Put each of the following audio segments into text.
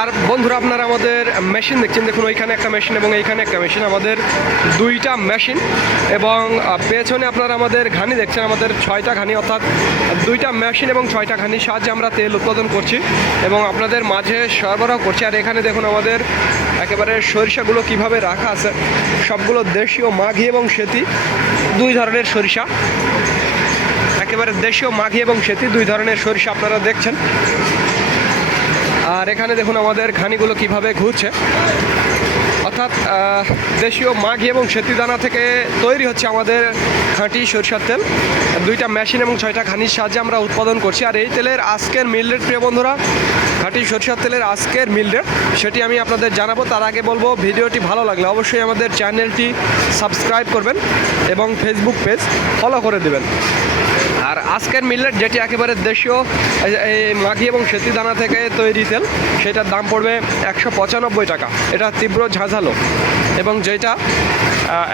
আর বন্ধুরা আপনারা আমাদের মেশিন দেখছেন, দেখুন ওইখানে একটা মেশিন এবং এইখানে একটা মেশিন, আমাদের দুইটা মেশিন। এবং পেছনে আপনারা আমাদের ঘানি দেখছেন, আমাদের 6টা ঘানি, অর্থাৎ দুইটা মেশিন এবং 6টা ঘানির সাহায্যে আমরা তেল উৎপাদন করছি এবং আপনাদের মাঝে সরবরাহ করছি। আর এখানে দেখুন আমাদের একেবারে সরিষাগুলো কিভাবে রাখা আছে, সবগুলো দেশীয় মাঘি এবং সেতি, দুই ধরনের সরিষা, একেবারে দেশীয় মাঘি এবং সেতি দুই ধরনের সরিষা আপনারা দেখছেন। আর এখানে দেখুন আমাদের ঘানিগুলো কিভাবে ঘুরছে, অর্থাৎ দেশীয় মাঘি এবং সেতি দানা থেকে তৈরি হচ্ছে আমাদের খাঁটি সরিষার তেল। দুইটা মেশিন এবং 6টা ঘানির সাহায্যে আমরা উৎপাদন করছি। আর এই তেলের আজকের মিল রেট, প্রিয় বন্ধুরা, খাঁটি সরিষার তেলের আজকের মিল রেট সেটি আমি আপনাদের জানাবো। তার আগে বলবো, ভিডিওটি ভালো লাগলে অবশ্যই আমাদের চ্যানেলটি সাবস্ক্রাইব করবেন এবং ফেসবুক পেজ ফলো করে দেবেন। আর আজকের মিল রেট যেটি একেবারে দেশীয় এই মাঘি এবং সেতি দানা থেকে তৈরি তেল, সেটার দাম পড়বে 195 টাকা। এটা তীব্র ঝাঁঝালো। এবং যেটা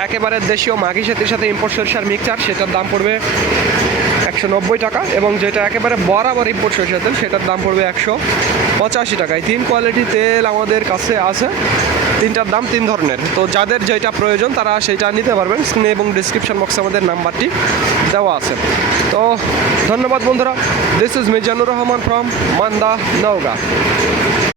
একেবারে দেশীয় মাঘি সেতির সাথে ইম্পোর্ট সরিষার মিক্সচার, সেটার দাম পড়বে 190 টাকা। এবং যেটা একেবারে বরাবর ইম্পোর্ট সরিষার তেল, সেটার দাম পড়বে 185 টাকা। এই 3 কোয়ালিটি তেল আমাদের কাছে আছে। তিনটার দাম 3 ধরনের। তো যাদের যেটা প্রয়োজন তারা সেটা নিতে পারবেন। স্ক্রিনে এবং ডিসক্রিপশন বক্সে আমাদের নাম্বারটি দেওয়া আছে। তো ধন্যবাদ বন্ধুরা। This is Mizanur Rahman from Manda, Naogaon.